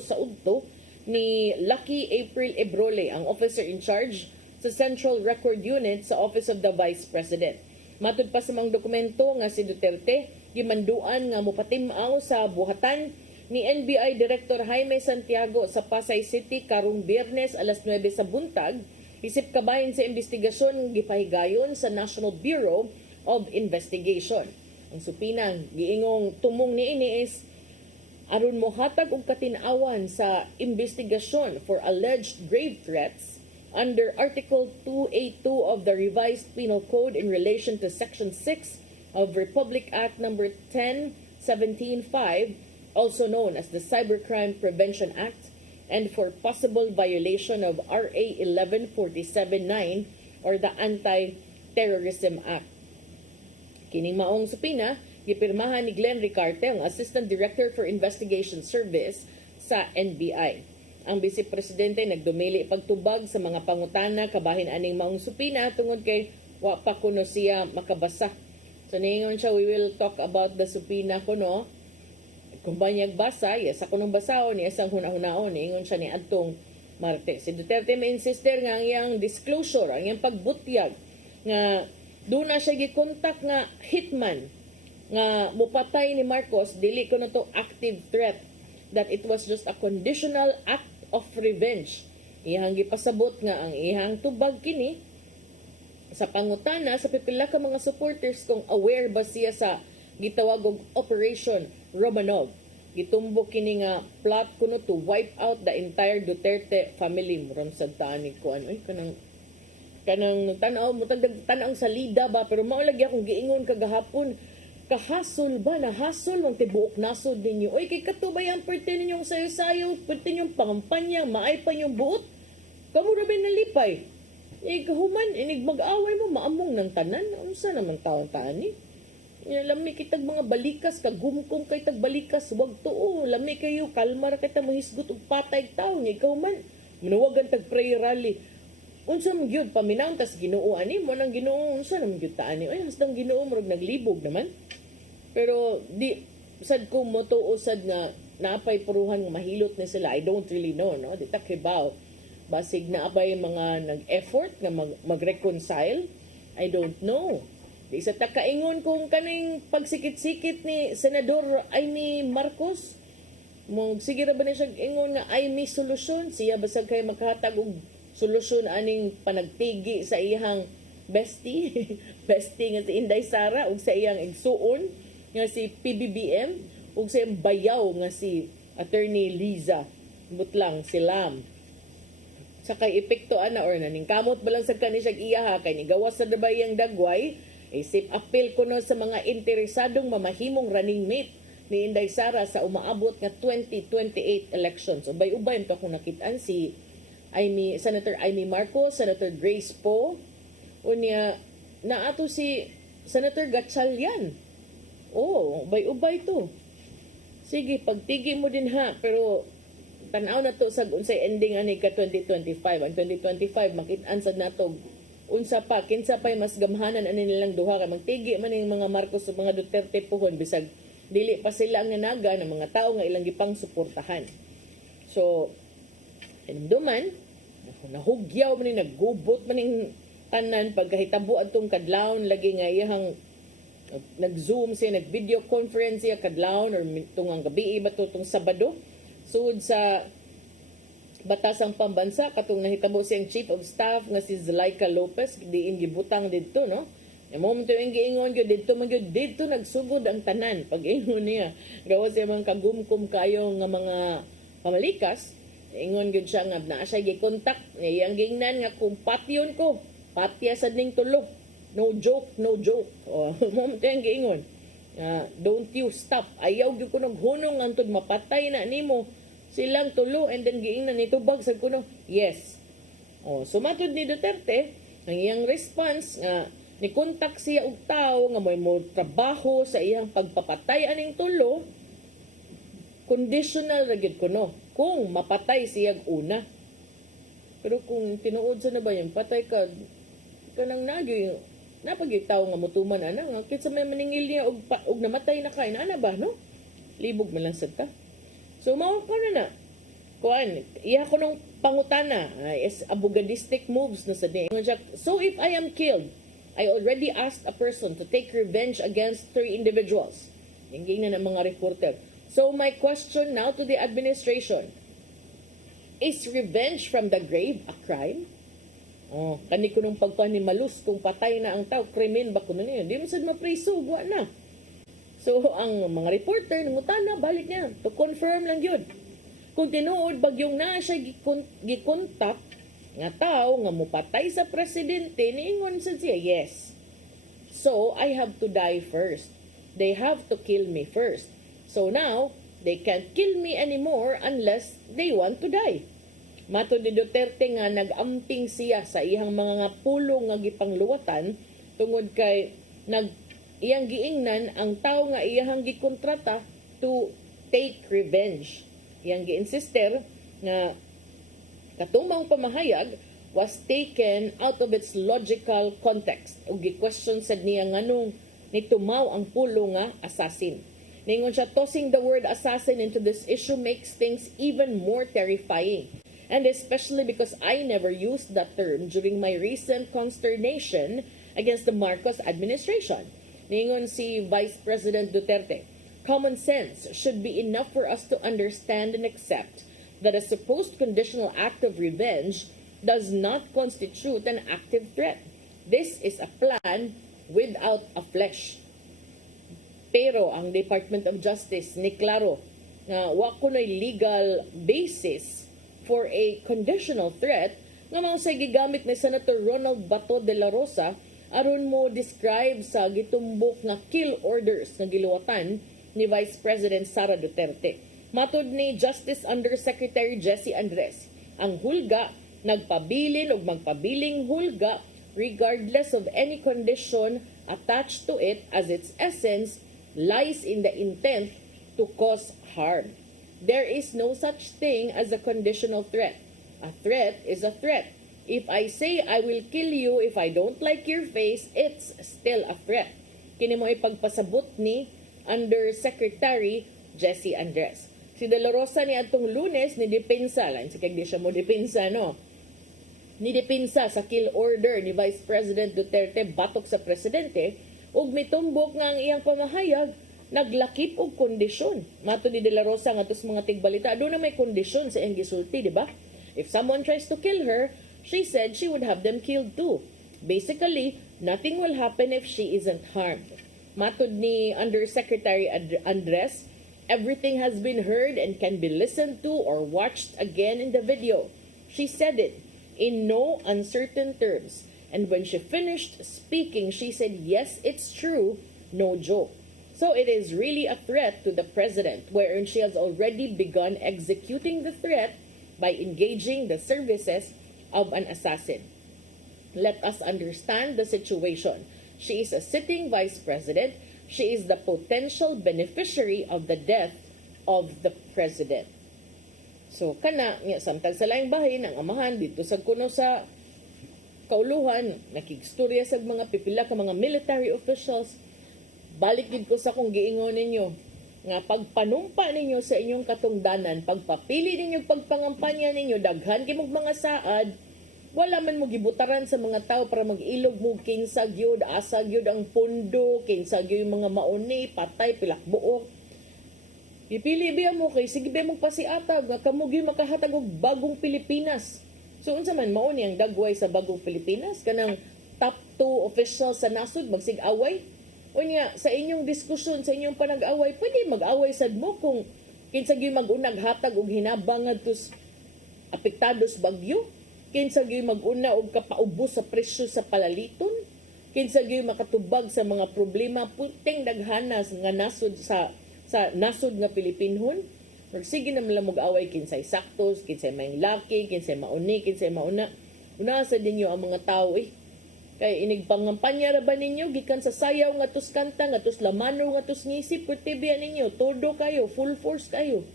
sa udto ni Lucky April Ebrole, ang officer in charge sa Central Record Unit sa Office of the Vice President. Matud pa sa mga dokumento nga si Duterte gimanduan nga mopatim-aw sa buhatan ni NBI Director Jaime Santiago sa Pasay City karong Biyernes alas 9 sa buntag isip kabahin sa investigasyon gipahigayon sa National Bureau of Investigation. Ang supinang giingong tumong niini is aron mohatag og katin-awan sa investigasyon for alleged grave threats under Article 282 of the Revised Penal Code in relation to Section 6 of Republic Act No. 10-17-5, also known as the Cybercrime Prevention Act, and for possible violation of RA 1147-9 or the Anti-Terrorism Act. Kining maong supina, gipirmahan ni Glenn Ricarte, ang Assistant Director for Investigation Service sa NBI. Ang Vice Presidente nagdumili pagtubag sa mga pangutana kabahin aning maong supina tungod kay wa pa kuno siya makabasa. So ningon siya, we will talk about the supina kuno. Kung ba niyag basa, yes, ako nung basaon, yes, ang hunahunahon, ningon siya ni Adtong Martes. Si Duterte may insister nga ang iyang disclosure, ang iyang pagbutyag, nga doon na siya gikontak nga hitman, nga mupatay ni Marcos, dili ko na to active threat, that it was just a conditional act of revenge. Ihang gipasabot nga ang ihang tubag kini sa pangutana sa pipila ka mga supporters kung aware ba siya sa gitawag og Operation Romanov. Gitumbok kini nga plot kuno to wipe out the entire Duterte family. Muram sa tani ko ano kanang tanaw mo tanang salida ba, pero maulagi akong giingon kagahapon, kahasol ba na hasol ng tibuok nasod ninyo. Oy kay katubayan pwede ninyong sayo-sayo, pwede ninyong pangampanya, maay pa yung buot. Kamu ra ba nalipay? Kahuman inig mag-away mo maamong ng tanan. Unsa naman taon tani? Lamni kitag mga balikas, kagumkong kay tagbalikas, wag tuo. Lamni kayo, kalma ra kita mahisgot og patay tao. Ikaw man, minuwagan tag prayer rally. Unsa man gyud paminaw tas Ginoo ani mo nang Ginoo unsa naman gyud ta ani. Ay hastang Ginoo murag naglibog naman. Pero di sad ko mo tuo sad nga naapay puruhan nga mahilot ni sila. I don't really know, no. Di ta kibaw. Basig na apay mga nag-effort nga mag-reconcile. I don't know. Di sa takaingon kung kaning pagsikit-sikit ni Senador Amy Marcos. Mong sige ra ba na siya ingon nga ay may solusyon, siya basag kay makahatag og solusyon aning panagpigi sa iyang bestie bestie nga si Inday Sara ug sa iyang igsuon nga si PBBM ug sa iyang bayaw nga si Attorney Liza Butlang si Lam. Sa kay epekto ana or naning kamot ba lang sa kani siya iyaha kay ni gawas sa dabayang dagway isip appeal kuno sa mga interesadong mamahimong running mate ni Inday Sara sa umaabot nga 2028 elections. Ubay-ubay to kung nakitaan si Senator Amy Marcos, Senator Grace Poe, unya naato si Senator Gatchalian. Ubay-ubay to. Sige, pagtigi mo din ha, pero tanaw na to sa unsay ending ani ka 2025. Ang 2025 makit-an sad nato unsa pa kinsa pay mas gamhanan ani nilang duha kay magtigi man ning mga Marcos ug mga Duterte puhon bisag dili pa sila ang nanaga ng mga tao nga ilang gipang suportahan. So induman nahugyaw man ni naggubot man ning tanan pagkahitabo adtong kadlawon lagi nga iyang nag-zoom siya, nag-video conference siya kadlawon or tungang gabi ba to tong Sabado sud sa Batasang Pambansa katong nahitabo siyang Chief of Staff nga si Zulaika Lopez diin gibutang didto no. Yung momento yung giingon gyud didto man gyud didto nagsugod ang tanan pag ingon niya gawa siya mga kagumkum kayo nga mga pamalikas. Ingon gyud siya nga naa siya gi-contact iyang gingnan nga kung patyon ko patya sad ning tulo. No joke. Momento yung giingon. Don't you stop. Ayaw gyud ko naghunong antod mapatay na nimo silang tulo and then giingnan nitubag sad kuno. Yes. Sumatod ni Duterte Ang iyang response nga ni kontak siya og tawo nga may mo trabaho sa iyang pagpapatay aning tulo, conditional ra gyud kuno kung mapatay siya una. Pero kung tinuod sa na ba yung patay ka kanang nagyo napagyo tawo nga mutuman ana nga kitsa may maningil niya og namatay na kay ana ba no? Libog man lang sad ka. So mao ka na kuan iya ko nung pangutana is abogadistic moves na sa day. So if I am killed, I already asked a person to take revenge against 3 individuals. Hingin na ng mga reporter. So my question now to the administration, is revenge from the grave a crime? Oh, kani ko nung pagpanimalus kung patay na ang tao, krimen ba kuno niya? Di mo sad mapriso, buwa na. So ang mga reporter nangutana balik niya to confirm lang yun. Kung tinuod bagyong na siya gikontak nga tao nga mupatay sa presidente, niingon sa siya, yes. So, I have to die first. They have to kill me first. So now, they can't kill me anymore unless they want to die. Mato ni Duterte nga nagamping siya sa iyang mga pulong nga gipangluwatan tungod kay iyang giingnan ang tao nga iyang gikontrata to take revenge. Iyang gi-insister nga katumang pamahayag was taken out of its logical context. Ug gi-question sad niya nganong nitumaw ang pulo nga assassin. Ningon siya, tossing the word assassin into this issue makes things even more terrifying. And especially because I never used that term during my recent consternation against the Marcos administration. Ningon si Vice President Duterte, common sense should be enough for us to understand and accept that a supposed conditional act of revenge does not constitute an active threat. This is a plan without a flesh. Pero ang Department of Justice ni klaro nga wa kunoy legal basis for a conditional threat nga mao say gigamit ni Senator Ronald Bato de la Rosa aron mo describe sa gitumbok nga kill orders nga giluwatan ni Vice President Sara Duterte. Matod ni Justice Undersecretary Jessie Andres, ang hulga nagpabilin o magpabiling hulga regardless of any condition attached to it as its essence lies in the intent to cause harm. There is no such thing as a conditional threat. A threat is a threat. If I say I will kill you if I don't like your face, it's still a threat. Kini mo ipagpasabot ni Undersecretary Jessie Andres. Si De La Rosa ni atong Lunes ni depensa lang si kag di siya mo depensa no. Ni depensa sa kill order ni Vice President Duterte batok sa presidente ug mitumbok nga ang iyang pamahayag naglakip og kondisyon. Mato ni De La Rosa nga tos mga tigbalita do na may kondisyon sa iyang gisulti, di ba? If someone tries to kill her, she said she would have them killed too. Basically, nothing will happen if she isn't harmed. Matod ni Undersecretary Andres, everything has been heard and can be listened to or watched again in the video. She said it in no uncertain terms. And when she finished speaking, she said, yes, it's true, no joke. So it is really a threat to the president, wherein she has already begun executing the threat by engaging the services of an assassin. Let us understand the situation. She is a sitting vice president. She is the potential beneficiary of the death of the president. So kana nga samtang sa laing bahin ang amahan dito sa kuno sa kauluhan nakigstorya sa mga pipila ka mga military officials. Balik gid ko sa kung giingon ninyo nga pagpanumpa ninyo sa inyong katungdanan, pagpapili ninyo, pagpangampanya ninyo, daghan kimog mga saad, wala man mo gibutaran sa mga tao para mag-ilog mo kinsa gyud, asa gyud ang pundo, kinsa gyud yung mga mauni, patay, pilakbuok. Pipili biya mo kay sige biya mo pasiatag nga kamo gyud makahatag og bagong Pilipinas. So unsa man mauni ang dagway sa bagong Pilipinas kanang top 2 officials sa nasod magsig-away? Unya, sa inyong diskusyon, sa inyong panag-away, pwede mag-away sad mo kung kinsa gyud mag-unag hatag og hinabang adtos apektados bagyo, kinsa gyud mag-una og kapaubos sa presyo sa palaliton, kinsa gyud makatubag sa mga problema puting daghanas nga nasod sa nasod nga Pilipinhon. Ug sige na lang mag-away kinsay saktos, kinsay may laki, kinsay mauni, kinsay mauna. Una sa dinyo ang mga tao Kay inig pangampanya ra ba ninyo gikan sa sayaw nga tus kanta nga tus lamano nga tus ngisip kurtibiya ninyo todo kayo full force kayo.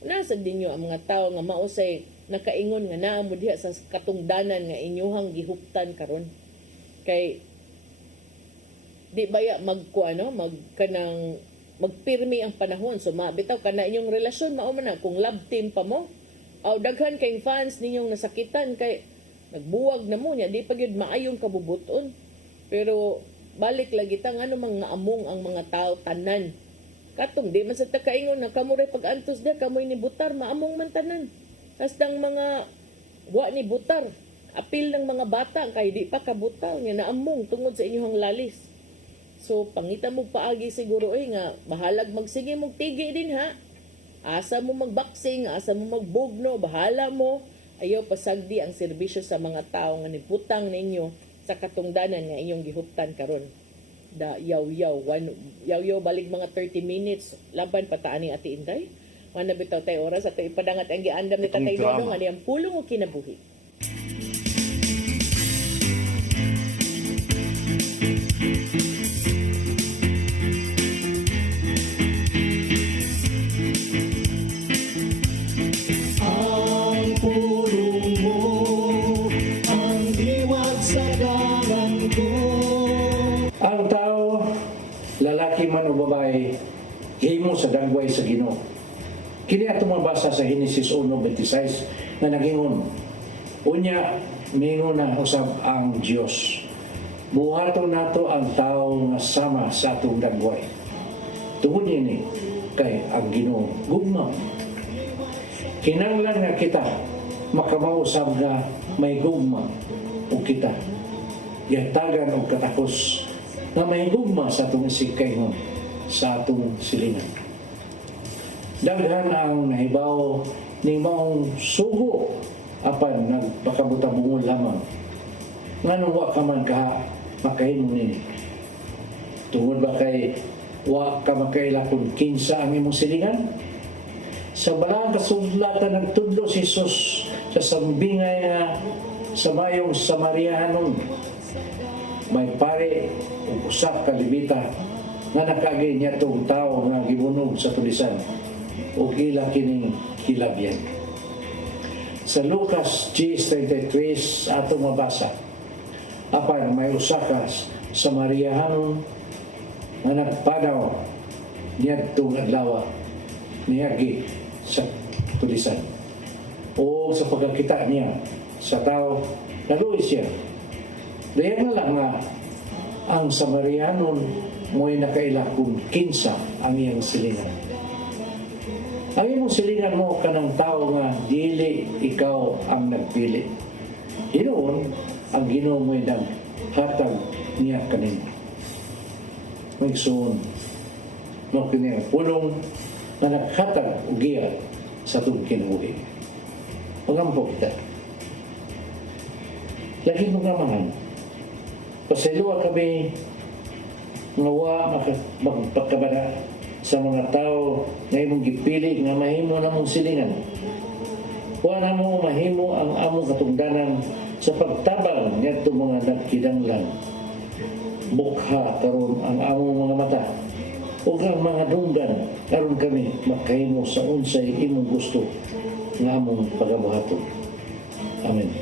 Nasa dinyo ang mga tao nga mausay nakaingon nga naa mo diha sa katungdanan nga inyuhang gihuptan karon. Kay di baya magpirmi ang panahon. So mabitaw kana inyong relasyon mao man na kung love team pa mo. Aw daghan kay fans ninyong nasakitan kay nagbuwag na mo niya, di pa gyud maayong kabubuton. Pero balik lagi ta nga mga among ang mga tao tanan. Katong di man sa takaingon na kamuray pag-antos da kamoy ni butar maamong man tanan. Kastang mga wa ni butar, apil ng mga bata kay di pa kabutaw niya naamong tungod sa inyong lalis. So pangita mo paagi siguro nga bahalag magsige mong tigi din ha. Asa mo magboxing, asa mo magbugno, bahala mo. Ayaw pasagdi ang serbisyo sa mga tao nga niputang ninyo sa katungdanan nga inyong gihuptan karon. Da yaw balik mga 30 minutes laban pataani Ate Inday. Mana bitaw tay oras ato ipadangat ang giandam ni Tatay Dodong ani ang pulong o kinabuhi. Ang tao, lalaki man o babae, himo sa dagway sa Ginoo. Kini ato mabasa sa Genesis 1:26 na nagingon, unya mingon na usab ang Dios. Buhaton nato ang tao nga sama sa atong dagway. Tungod ini kay ang Ginoo gugma. Kinahanglan nga kita makamausab nga may gugma o kita. Yatagan o katakos na may gugma sa atong isikayhon sa atong silingan. Daghan ang nahibaw ni maong sugo apan nagpakabutabungol lamang. Nganong wa ka man ka makahimo nini. Tungod ba kay wa ka makaila kung kinsa ang imong silingan? Sa balang kasulatan nagtudlo si Jesus sa sambingay nga sa mayong Samariahanon. May pare o usak ka libita nga nakagay niya itong tao nga gibunog sa tulisan o ila kining kilabyan. Sa Lucas 10:33 ato mabasa, apan may usakas sa Samariahanon nga nagpadaw niya itong adlaw niyagi sa tulisan o sa pagkakita niya sa tao naluoy siya. Dahil na lang nga ang Samarianon mo'y nakaila kung kinsa ang iyang silingan. Ang iyong silingan mo kanang tao nga dili ikaw ang nagpili. Hinoon ang Ginoo mo'y naghatag niya kanina. Magsuon mo kini pulong na naghatag og giya sa atong kinabuhi. Pagampo kita. Lagi mo namahan. Pasayloa kami nga magpagkabana sa mga tao nga imong gipili nga mahimo namong silingan. Wa na mo mahimo ang among katungdanan sa pagtabang ngadto mga nagkidanglan. Bukha karon ang among mga mata ug ang mga dunggan karon kami makahimo sa unsay imong gusto nga among pagabuhaton. Amen.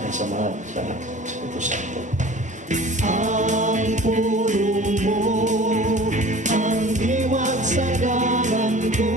Ang samahan sa Espiritu Santo. Ang pulong mo, ang diwag sa dalan ko.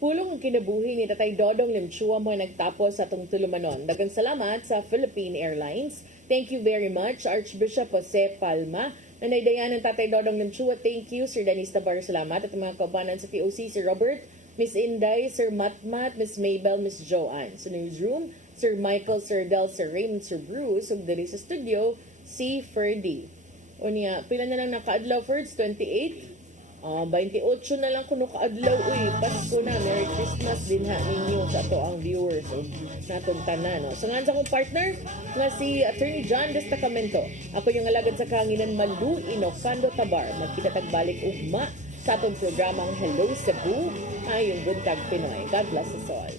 Pulong ang kinabuhi ni Tatay Dodong Limchua mo nagtapos sa atong tulumanon. Daghang salamat sa Philippine Airlines. Thank you very much, Archbishop Jose Palma. Nanaydayan ng Tatay Dodong Limchua. Thank you, Sir Dennis Tabar. Salamat. At mga kaubanan sa TOC, Sir Robert, Miss Inday, Sir Matmat, Miss Mabel, Miss Joanne. Sa newsroom, Sir Michael, Sir Del, Sir Raymond, Sir Bruce, ug diri sa studio, si Ferdy. O niya, pila na lang nakaadlaw, Ferds? 28? 28 na lang kuno kaadlaw. Uy, Pasko na. Merry Christmas din ha ninyo sa ato ang viewers o natong tanan. No? So nga sa akong partner, nga si Attorney John Destacamento. Ako yung alagad sa kahanginan Malu Inocando Tabar. Magkitatagbalik ugma sa atong programang Hello Cebu, ay yung Buntag Pinoy. God bless us all.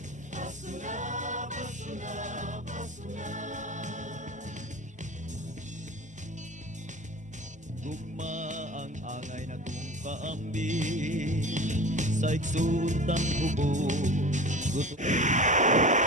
Gugma ang angay na tong kaambi sa igsuntang hubog.